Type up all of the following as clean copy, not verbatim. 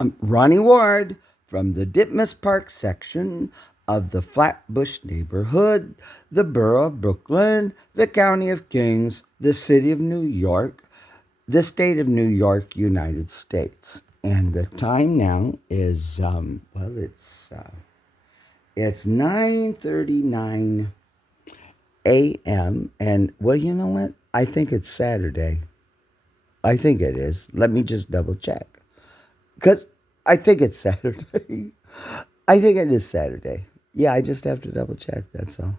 Ronnie-Ward from the Ditmas Park section of the Flatbush neighborhood, the borough of Brooklyn, the county of Kings, the city of New York, the state of New York, United States. And the time now is, it's 9:39 a.m. And, well, you know what? I think it's Saturday. I think it is. Let me just double check. Because I think it's Saturday. I think it is Saturday. Yeah, I just have to double check, that's all.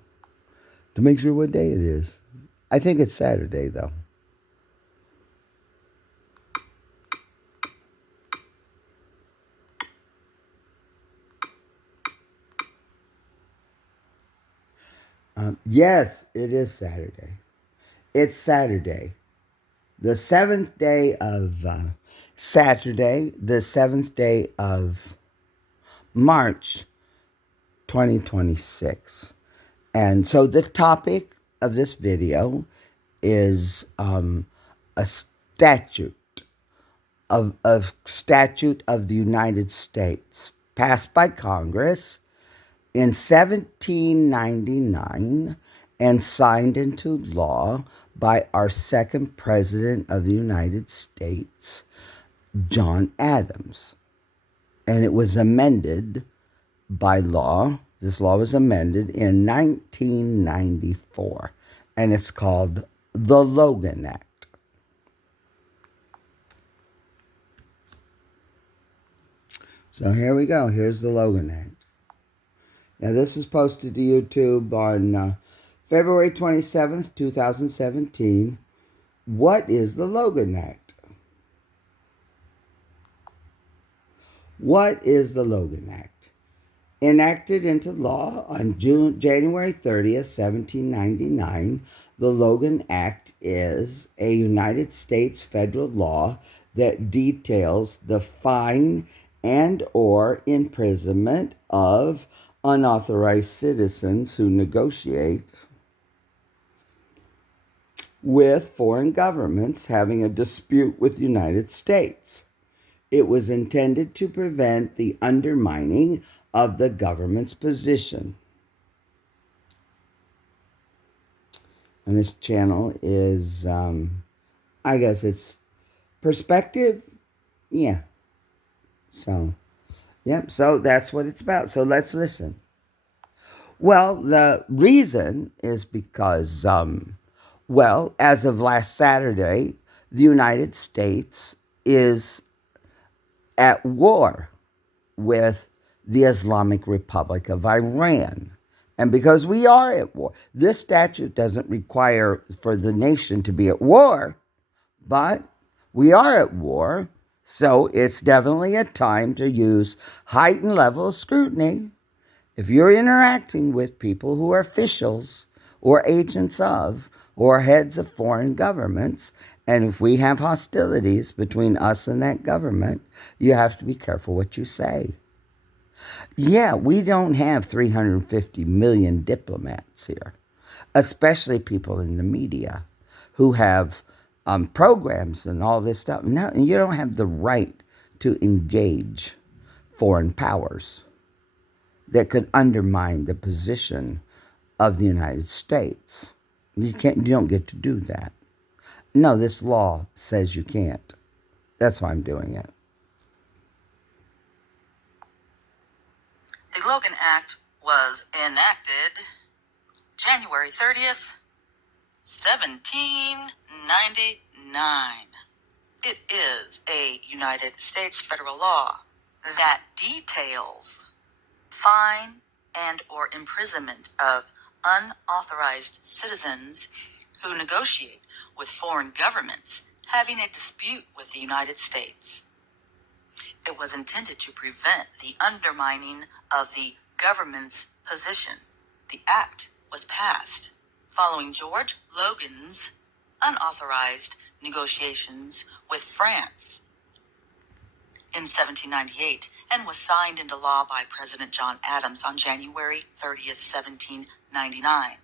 To make sure what day it is. I think it's Saturday, though. Yes, it is Saturday. It's Saturday. The seventh day of Saturday, the seventh day of March 2026. And so the topic of this video is a statute statute of the United States passed by Congress in 1799 and signed into law by our second president of the United States, John Adams. And it was amended by law. This law was amended in 1994, and it's called the Logan Act. So here we go. Here's the Logan Act. Now, this was posted to YouTube on February 27th, 2017. What is the Logan Act? What is the Logan Act? Enacted into law on January 30th, 1799, the Logan Act is a United States federal law that details the fine and or imprisonment of unauthorized citizens who negotiate with foreign governments having a dispute with the United States. It was intended to prevent the undermining of the government's position. And this channel is, I guess it's Perspective. Yeah. So, yep, so that's what it's about. So let's listen. Well, the reason is because, as of last Saturday, the United States is at war with the Islamic Republic of Iran. And because we are at war, this statute doesn't require for the nation to be at war, but we are at war, so it's definitely a time to use heightened level of scrutiny. If you're interacting with people who are officials or agents of or heads of foreign governments, and if we have hostilities between us and that government, you have to be careful what you say. Yeah, we don't have 350 million diplomats here, especially people in the media who have programs and all this stuff. No, you don't have the right to engage foreign powers that could undermine the position of the United States. You don't get to do that. No, this law says you can't. That's why I'm doing it. The Logan Act was enacted January 30th, 1799. It is a United States federal law that details fine and or imprisonment of unauthorized citizens who negotiate with foreign governments having a dispute with the United States. It was intended to prevent the undermining of the government's position. The act was passed following George Logan's unauthorized negotiations with France in 1798 and was signed into law by President John Adams on January 30th, 1799.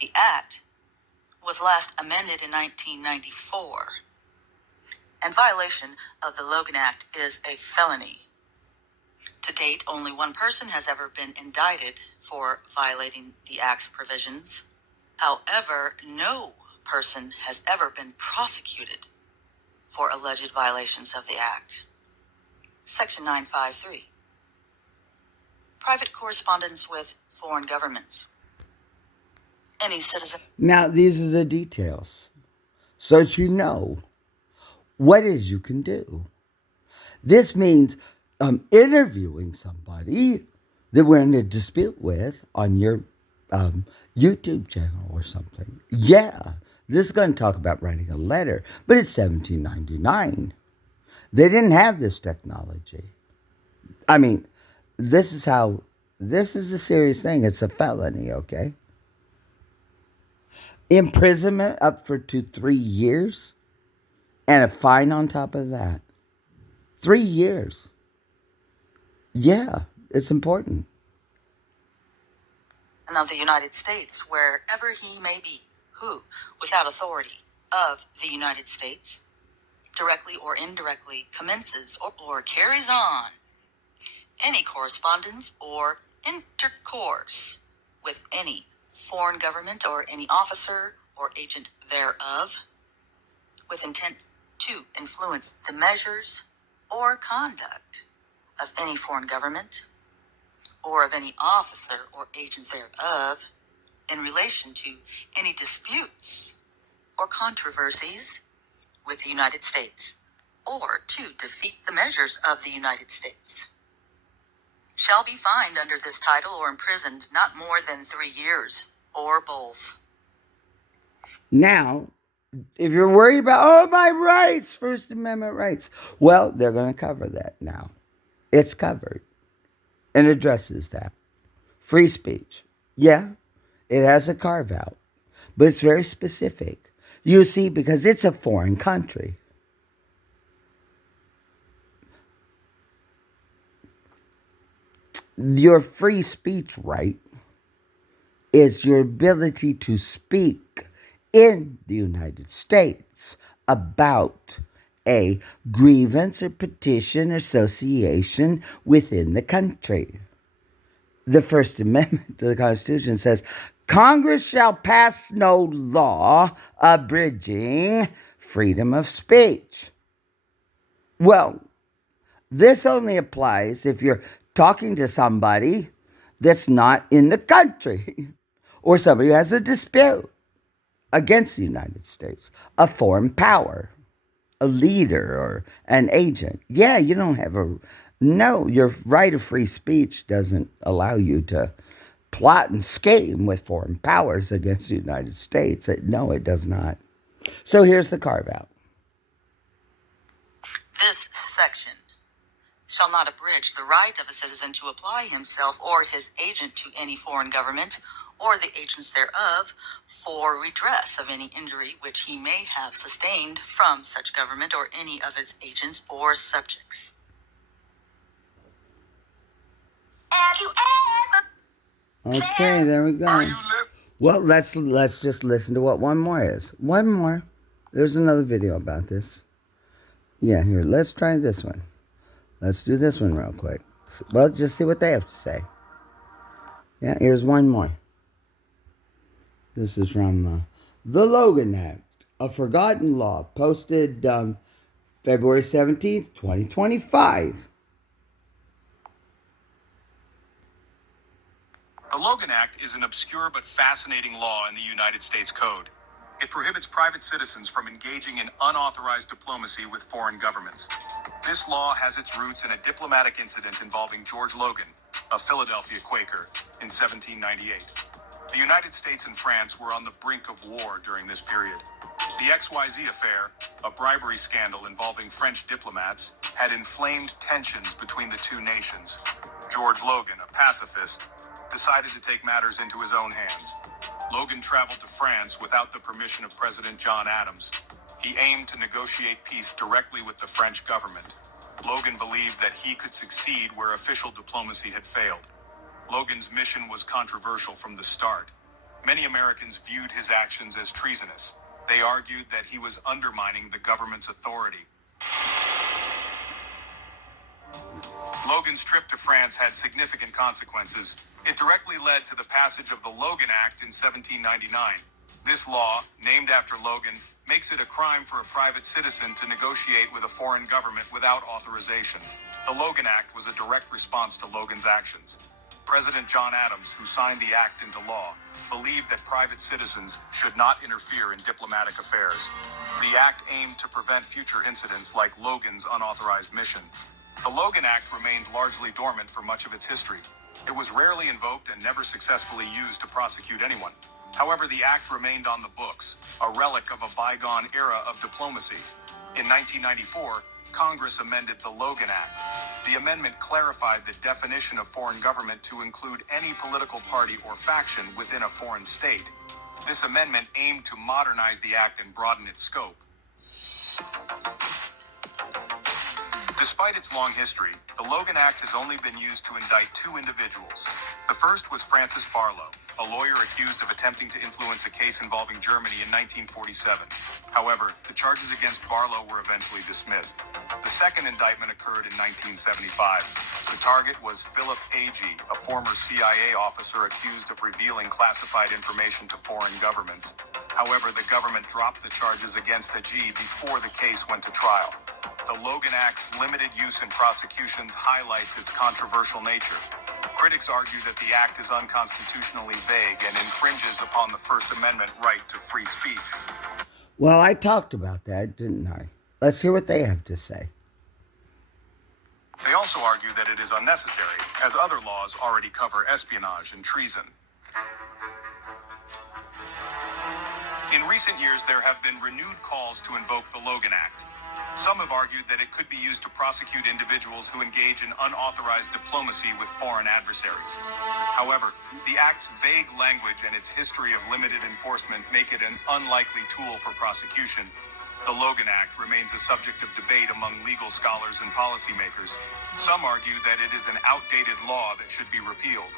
The act was last amended in 1994. and violation of the Logan Act is a felony. To date, only one person has ever been indicted for violating the Act's provisions. However, no person has ever been prosecuted for alleged violations of the Act. Section 953. Private correspondence with foreign governments. Any citizen. Now, these are the details. So that you know what it is you can do. This means interviewing somebody that we're in a dispute with on your YouTube channel or something. Yeah, this is going to talk about writing a letter, but it's 1799. They didn't have this technology. I mean, this is a serious thing. It's a felony, okay? Imprisonment up to 3 years and a fine on top of that. 3 years. Yeah, it's important. Of the United States, wherever he may be, who, without authority of the United States, directly or indirectly commences or carries on any correspondence or intercourse with any foreign government or any officer or agent thereof, with intent to influence the measures or conduct of any foreign government or of any officer or agent thereof in relation to any disputes or controversies with the United States, or to defeat the measures of the United States, shall be fined under this title or imprisoned not more than 3 years, or both. Now, if you're worried about, oh, my rights, First Amendment rights, well, they're going to cover that now. It's covered and addresses that. Free speech. Yeah, it has a carve out, but it's very specific. You see, because it's a foreign country. Your free speech right is your ability to speak in the United States about a grievance or petition or association within the country. The First Amendment to the Constitution says, Congress shall pass no law abridging freedom of speech. Well, this only applies if you're talking to somebody that's not in the country or somebody who has a dispute against the United States, a foreign power, a leader or an agent. Yeah, you don't have your right of free speech doesn't allow you to plot and scheme with foreign powers against the United States. No, it does not. So here's the carve out. This section shall not abridge the right of a citizen to apply himself or his agent to any foreign government or the agents thereof for redress of any injury which he may have sustained from such government or any of its agents or subjects. Okay, there we go. Well, let's just listen to what one more is. One more. There's another video about this. Yeah, here, let's try this one. Let's do this one real quick. Well, just see what they have to say. Yeah, here's one more. This is from the Logan Act, a forgotten law, posted February 17th, 2025. The Logan Act is an obscure but fascinating law in the United States Code. It prohibits private citizens from engaging in unauthorized diplomacy with foreign governments. This law has its roots in a diplomatic incident involving George Logan, a Philadelphia Quaker, in 1798. The United States and France were on the brink of war during this period. The XYZ affair, a bribery scandal involving French diplomats, had inflamed tensions between the two nations. George Logan, a pacifist, decided to take matters into his own hands. Logan traveled to France without the permission of President John Adams. He aimed to negotiate peace directly with the French government. Logan believed that he could succeed where official diplomacy had failed. Logan's mission was controversial from the start. Many Americans viewed his actions as treasonous. They argued that he was undermining the government's authority. Logan's trip to France had significant consequences. It directly led to the passage of the Logan Act in 1799. This law, named after Logan, makes it a crime for a private citizen to negotiate with a foreign government without authorization. The Logan Act was a direct response to Logan's actions. President John Adams, who signed the act into law, believed that private citizens should not interfere in diplomatic affairs. The act aimed to prevent future incidents like Logan's unauthorized mission. The Logan Act remained largely dormant for much of its history. It was rarely invoked and never successfully used to prosecute anyone. However, the act remained on the books, a relic of a bygone era of diplomacy. In 1994, Congress amended the Logan Act. The amendment clarified the definition of foreign government to include any political party or faction within a foreign state. This amendment aimed to modernize the act and broaden its scope. Despite its long history, the Logan Act has only been used to indict two individuals. The first was Francis Barlow, a lawyer accused of attempting to influence a case involving Germany in 1947. However, the charges against Barlow were eventually dismissed. The second indictment occurred in 1975. The target was Philip Agee, a former CIA officer accused of revealing classified information to foreign governments. However, the government dropped the charges against Agee before the case went to trial. The Logan Act's limited use in prosecutions highlights its controversial nature. Critics argue that the act is unconstitutionally vague and infringes upon the First Amendment right to free speech. Well, I talked about that, didn't I? Let's hear what they have to say. They also argue that it is unnecessary, as other laws already cover espionage and treason. In recent years, there have been renewed calls to invoke the Logan Act. Some have argued that it could be used to prosecute individuals who engage in unauthorized diplomacy with foreign adversaries. However, the Act's vague language and its history of limited enforcement make it an unlikely tool for prosecution. The Logan Act remains a subject of debate among legal scholars and policymakers. Some argue that it is an outdated law that should be repealed.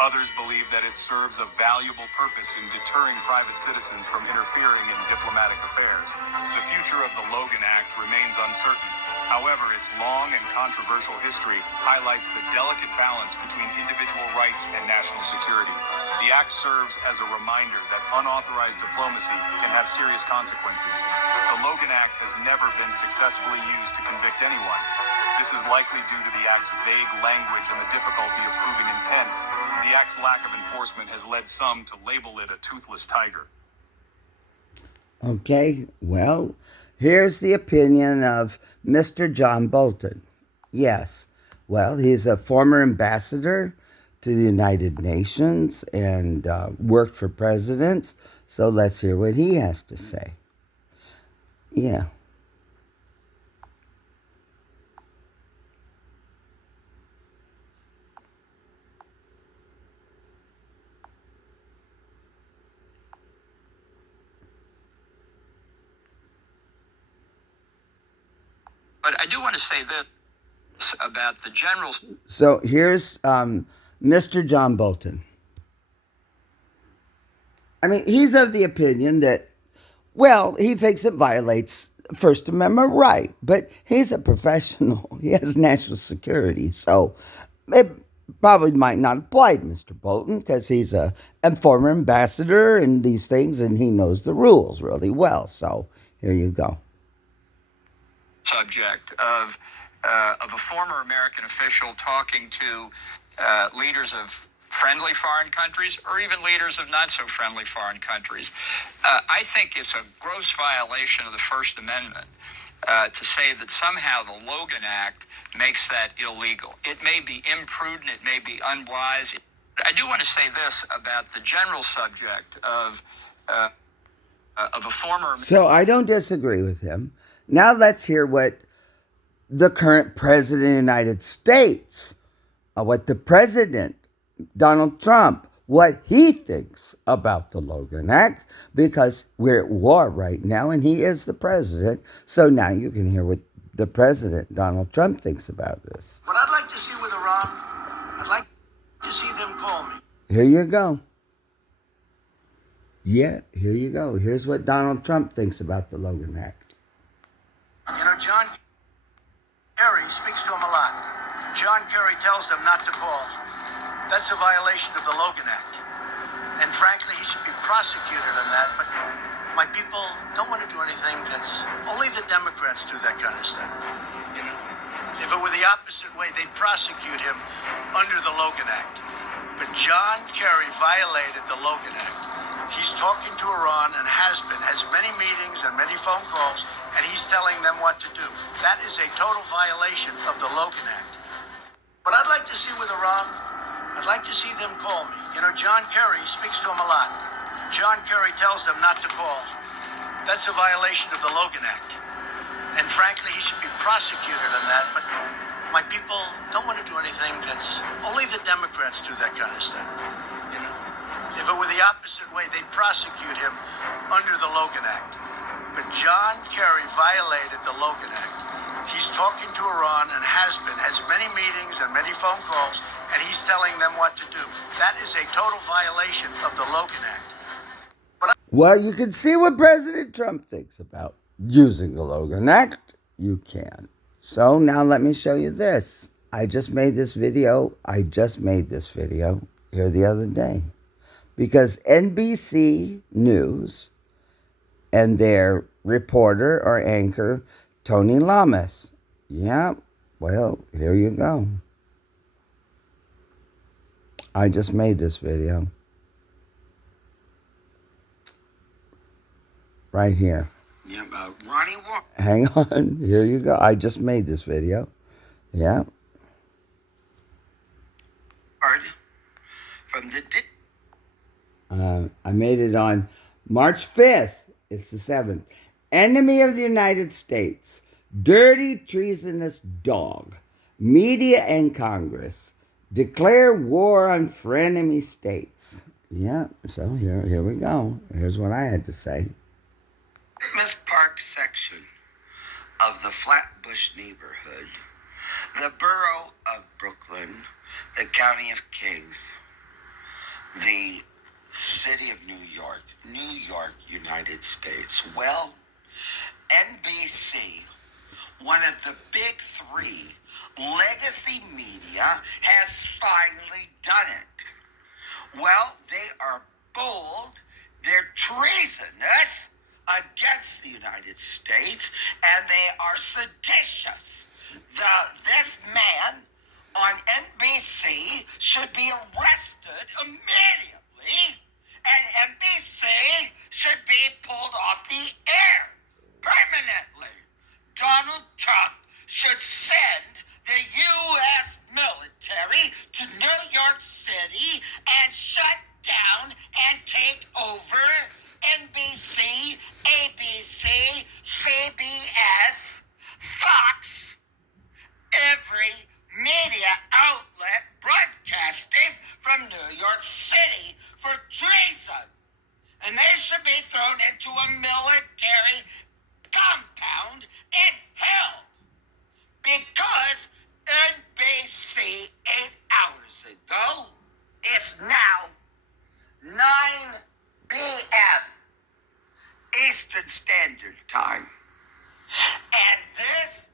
Others believe that it serves a valuable purpose in deterring private citizens from interfering in diplomatic affairs. The future of the Logan Act remains uncertain. However, its long and controversial history highlights the delicate balance between individual rights and national security. The act serves as a reminder that unauthorized diplomacy can have serious consequences. The Logan Act has never been successfully used to convict anyone. This is likely due to the Act's vague language and the difficulty of proving intent. The Act's lack of enforcement has led some to label it a toothless tiger. Okay, well, here's the opinion of Mr. John Bolton. Yes, well, he's a former ambassador to the United Nations and worked for presidents. So let's hear what he has to say. Yeah. But I do want to say this about the general. So here's Mr. John Bolton. I mean, he's of the opinion that, well, he thinks it violates First Amendment right, but he's a professional. He has national security, so it probably might not apply to Mr. Bolton because he's a former ambassador and these things, and he knows the rules really well. So here you go. Subject of a former American official talking to leaders of friendly foreign countries or even leaders of not so friendly foreign countries. I think it's a gross violation of the First Amendment to say that somehow the Logan Act makes that illegal. It may be imprudent, it may be unwise. I do want to say this about the general subject of a former. So I don't disagree with him. Now let's hear what the current president of the United States, what the president, Donald Trump, what he thinks about the Logan Act, because we're at war right now and he is the president. So now you can hear what the president, Donald Trump, thinks about this. What I'd like to see with Iran, I'd like to see them call me. Here you go. Yeah, here you go. Here's what Donald Trump thinks about the Logan Act. You know, John, He speaks to them a lot. John Kerry tells them not to call. That's a violation of the Logan Act. And frankly, he should be prosecuted on that. But my people don't want to do anything that's... Only the Democrats do that kind of stuff. You know? If it were the opposite way, they'd prosecute him under the Logan Act. But John Kerry violated the Logan Act. He's talking to Iran and has many meetings and many phone calls, and he's telling them what to do. That is a total violation of the Logan Act. But I'd like to see with Iran, I'd like to see them call me. You know, John Kerry speaks to them a lot. John Kerry tells them not to call. That's a violation of the Logan Act. And frankly, he should be prosecuted on that. But my people don't want to do anything that's... Only the Democrats do that kind of stuff. You know? If it were the opposite way, they'd prosecute him under the Logan Act. But John Kerry violated the Logan Act. He's talking to Iran and has many meetings and many phone calls, and he's telling them what to do. That is a total violation of the Logan Act. Well, you can see what President Trump thinks about using the Logan Act. You can. So now let me show you this. I just made this video here the other day. Because NBC News and their reporter or anchor, Tony Lamas. Yeah, well, here you go. I just made this video. Right here. Yeah, Ronnie-Dean-Ward. Hang on. Here you go. I just made this video. Yeah. From the... I made it on March 5th. It's the 7th. Enemy of the United States. Dirty, treasonous dog. Media and Congress. Declare war on frenemy states. Yeah, so here we go. Here's what I had to say. Miss Park section of the Flatbush neighborhood, the borough of Brooklyn, the county of Kings, the city of New York, United States. Well, NBC, one of the big three legacy media, has finally done it. Well, they are bold, they're treasonous against the United States, and they are seditious. This man on NBC should be arrested immediately, and NBC should be pulled off the air permanently. Donald Trump should send the U.S. military to New York City and shut down and take over NBC, ABC, CBS, Fox, every media outlet broadcasting from New York City for treason. And they should be thrown into a military compound and held. Because NBC 8 hours ago, it's now 9 p.m. Eastern Standard Time. And this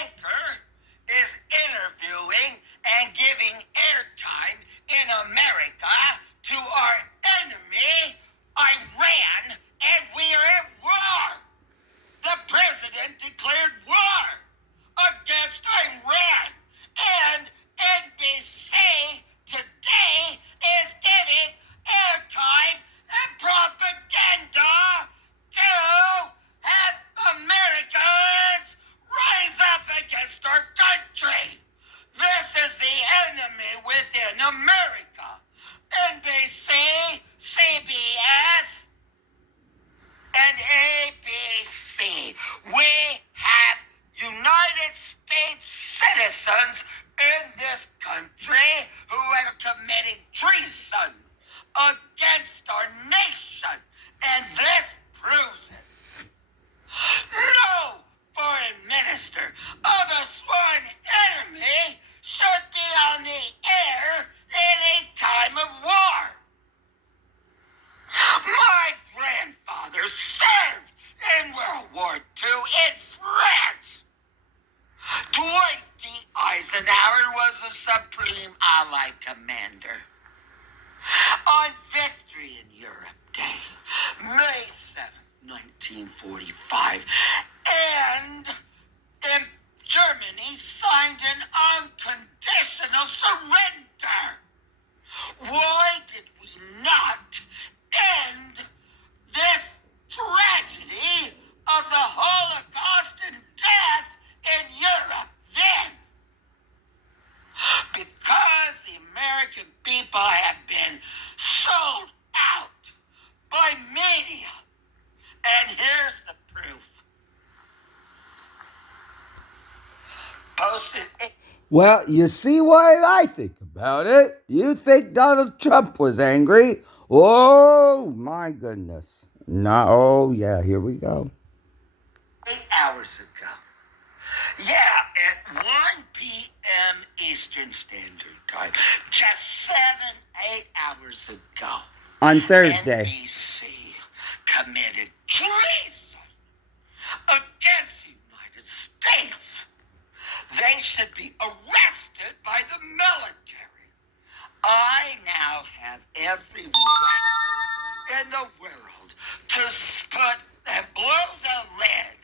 anchor is interviewing and giving airtime in America to our enemy, Iran, and we are at war. The president declared war against Iran, and NBC today is giving airtime and propaganda to have Americans rise up against our country. This is the enemy within America. NBC, CBS, and ABC. We have United States citizens in this country who are committing treason against our nation, and this proves it. No foreign minister of a sworn enemy should be on the air in a time of war. My grandfather served in World War II in France. Eisenhower was the Supreme Allied Commander. On Victory in Europe Day, May 7th, 1945, and in Germany signed an unconditional surrender. Why did we not end this tragedy of the Holocaust and death in Europe then? Because the American people have been sold out by media. And here's the proof. Posted. Well, you see what I think about it. You think Donald Trump was angry? Oh, my goodness. No, oh, yeah, here we go. 8 hours ago. Yeah, at 1 p.m. Eastern Standard Time. Just 8 hours ago. On Thursday. NBC committed treason against the United States. They should be arrested by the military. I now have every right in the world to put and blow the lid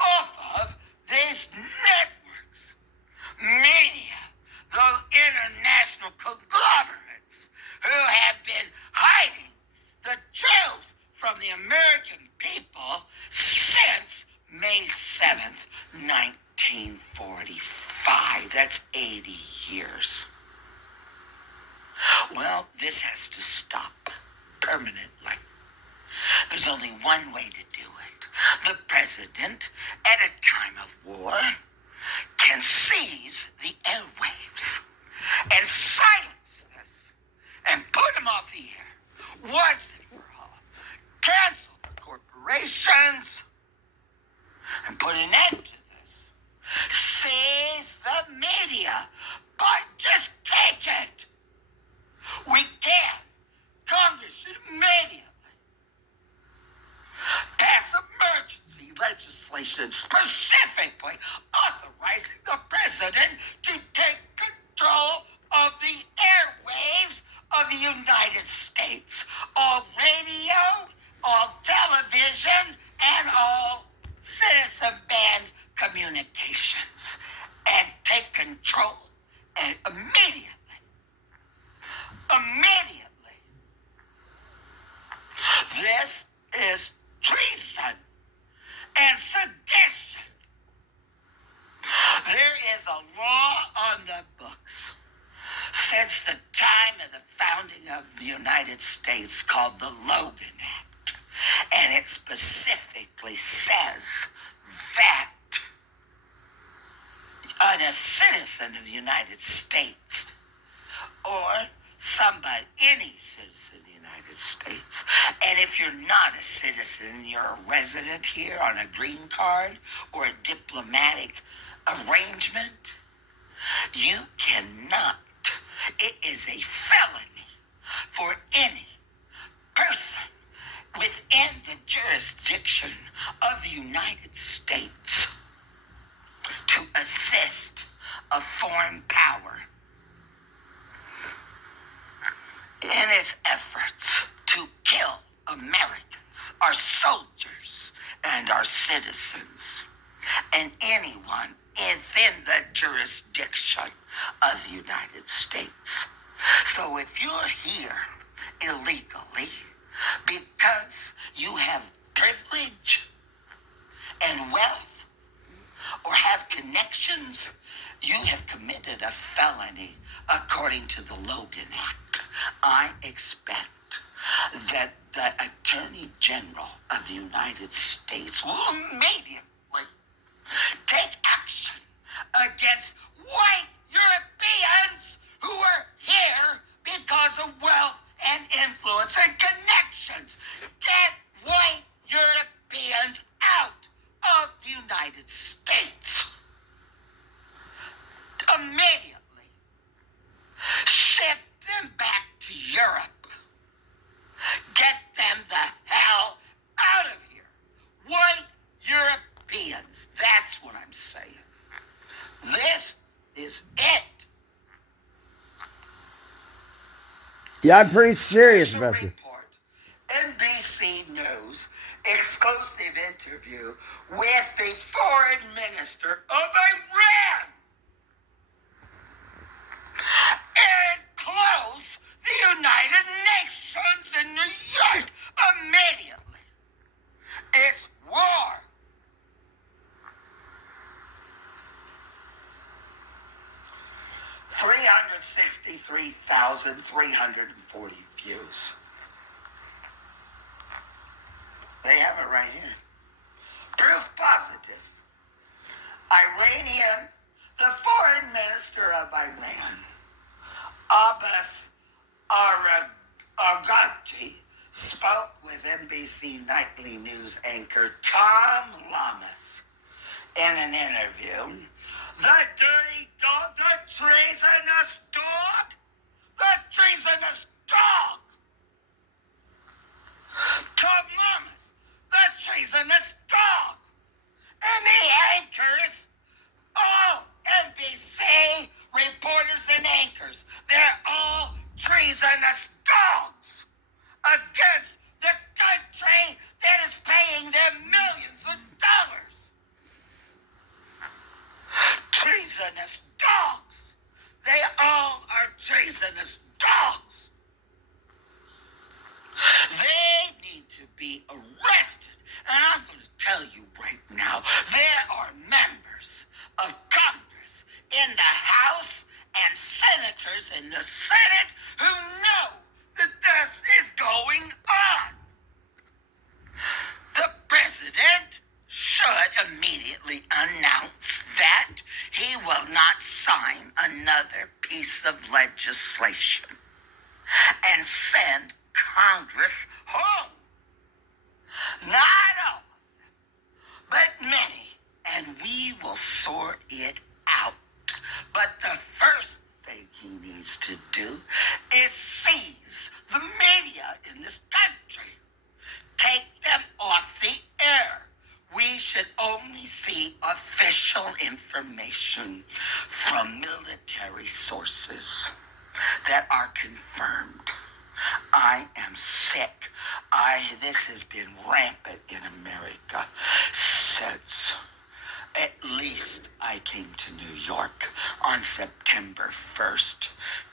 off of these networks, media, those international conglomerates who have been hiding the truth from the American people since May 7th, 1945. That's 80 years. Well, this has to stop permanently. There's only one way to do it. The president, at a time of war, can seize the airwaves and silence this and put them off the air once and for all. Cancel the corporations and put an end to this. Seize the media, but just take it. We can. Congress should immediately pass emergency legislation specifically authorizing the president to take control of the airwaves of the United States. All radio, all television, and all citizen band communications. And take control and immediately. This is treason and sedition. There is a law on the books since the time of the founding of the United States called the Logan Act. And it specifically says that a citizen of the United States or any citizen of the United States, and if you're not a citizen, you're a resident here on a green card or a diplomatic arrangement, you cannot. It is a felony for any person within the jurisdiction of the United States to assist a foreign power in its efforts to kill Americans, our soldiers, and our citizens, and anyone within the jurisdiction of the United States. So if you're here illegally because you have privilege and wealth or have connections, you have committed a felony according to the Logan Act. I expect that the Attorney General of the United States will immediately take action against white Europeans who are here because of wealth and influence and connections. Get white Europeans out of the United States immediately. Ship them back to Europe. Get them the hell out of here. White Europeans. That's what I'm saying. This is it. Yeah, I'm pretty serious Special about this. report, NBC News, exclusive interview with the foreign minister of Iran. And close the United Nations in New York immediately. It's war. $363,340 views. They have it right here. Proof positive. Iranian, the foreign minister of Iran, Abbas Araghchi, spoke with NBC nightly news anchor Tom Lamas in an interview. The dirty dog, the treasonous dog, the treasonous dog. Tom Lamas, the treasonous dog. And the anchors, all NBC reporters and anchors, they're all treasonous dogs against the country that is paying them millions of dollars. Treasonous dogs. They all are treasonous dogs. They need to be arrested. And I'm going to tell you right now, there are members of Congress in the House and senators in the Senate who know that this is going on. The president should immediately announce that he will not sign another piece of legislation and send Congress home. Not all of them, but many, and we will sort it out. But the first thing he needs to do is seize the media in this country. Take them off the air. We should only see official information from military sources that are confirmed. I am sick. This has been rampant in America since at least I came to New York on September 1st,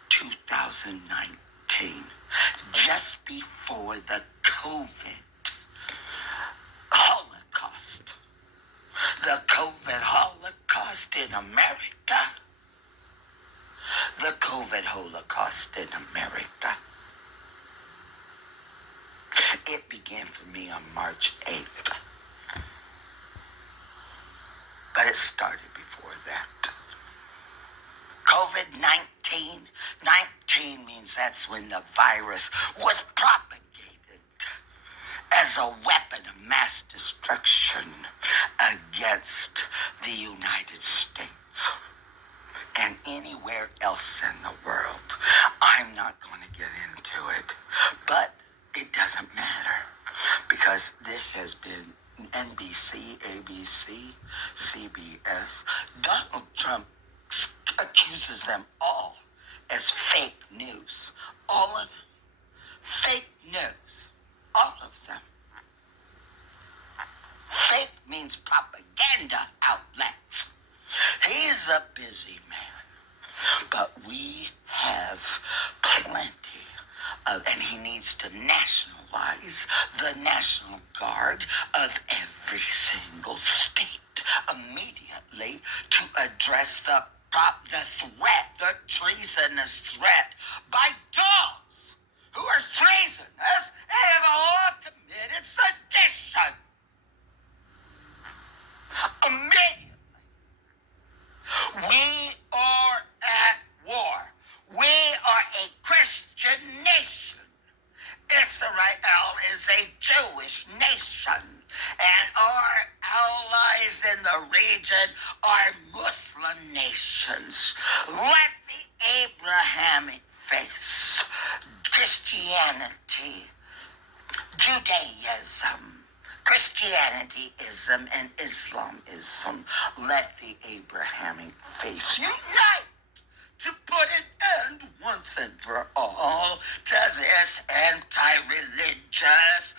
2019, just before the COVID Holocaust. The COVID Holocaust in America. The COVID Holocaust in America. It began for me on March 8th. But it started before that. COVID-19. 19 means that's when the virus was propagated as a weapon of mass destruction against the United States and anywhere else in the world. I'm not going to get into it, but it doesn't matter because this has been NBC, ABC, CBS. Donald Trump accuses them all as fake news. All of them. Fake news. All of them. Fake means propaganda outlets. He's a busy man. But we have plenty of, and he needs to nationalize the National Guard of every single state immediately to address the threat, the treasonous threat by dogs who are treasonous and have all committed sedition. Immediately. We are at war. We are a Christian nation. Israel is a Jewish nation. And our allies in the region are Muslim nations. Let the Abrahamic faith, Christianity, Judaism, Christianity-ism and Islamism. Let the Abrahamic faith unite to put an end once and for all to this anti-religious,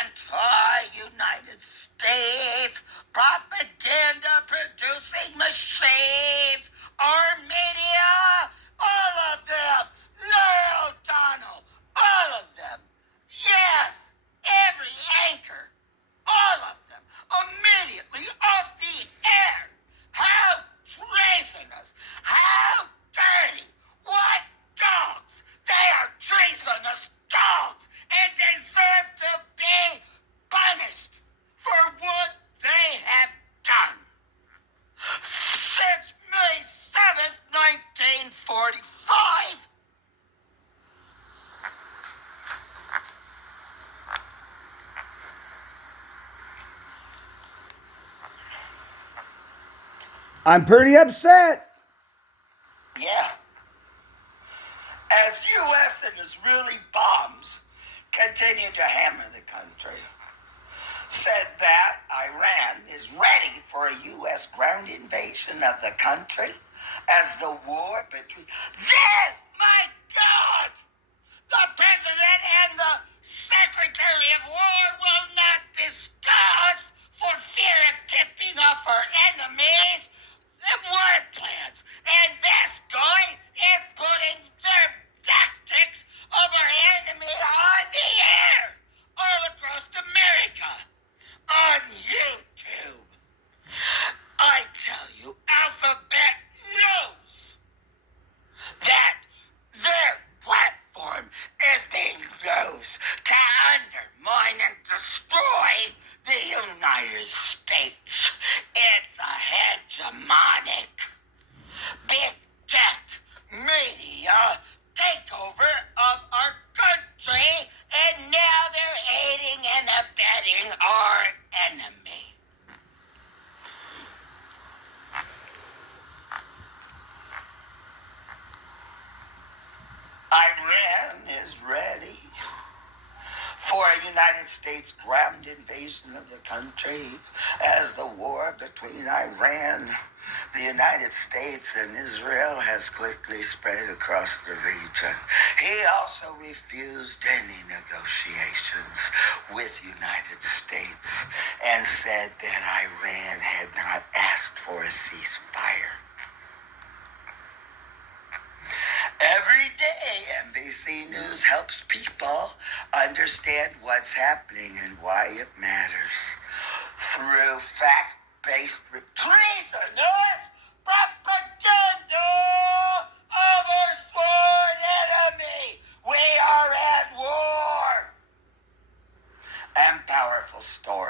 anti-United States propaganda-producing machines. Our media, all of them. Norah O'Donnell, all of them. Yes, every anchor, all of them, immediately off the air. How treasonous, how dirty, what dogs. They are treasonous dogs and deserve to be punished for what they have done. Since May 7th, 1945, I'm pretty upset. yeah, as U.S. and Israeli bombs continue to hammer the country, said that Iran is ready for a U.S. ground invasion of the country as the war between... This, my God! The President and the Secretary of War will not discuss for fear of tipping off our enemies the war plans. And this guy is putting their tactics of our enemy on the air all across America on YouTube. I tell you, Alphabet knows that their platform is being used to undermine and destroy the United States. It's a hegemonic, big tech media takeover of our country, and now they're aiding and abetting our enemy. Iran is ready for a United States ground invasion of the country as the war between Iran, the United States, and Israel has quickly spread across the region. He also refused any negotiations with United States and said that Iran had not asked for a ceasefire. Every day, NBC News helps people understand what's happening and why it matters through fact-based treasonous propaganda of our sworn enemy. We are at war. And powerful stories.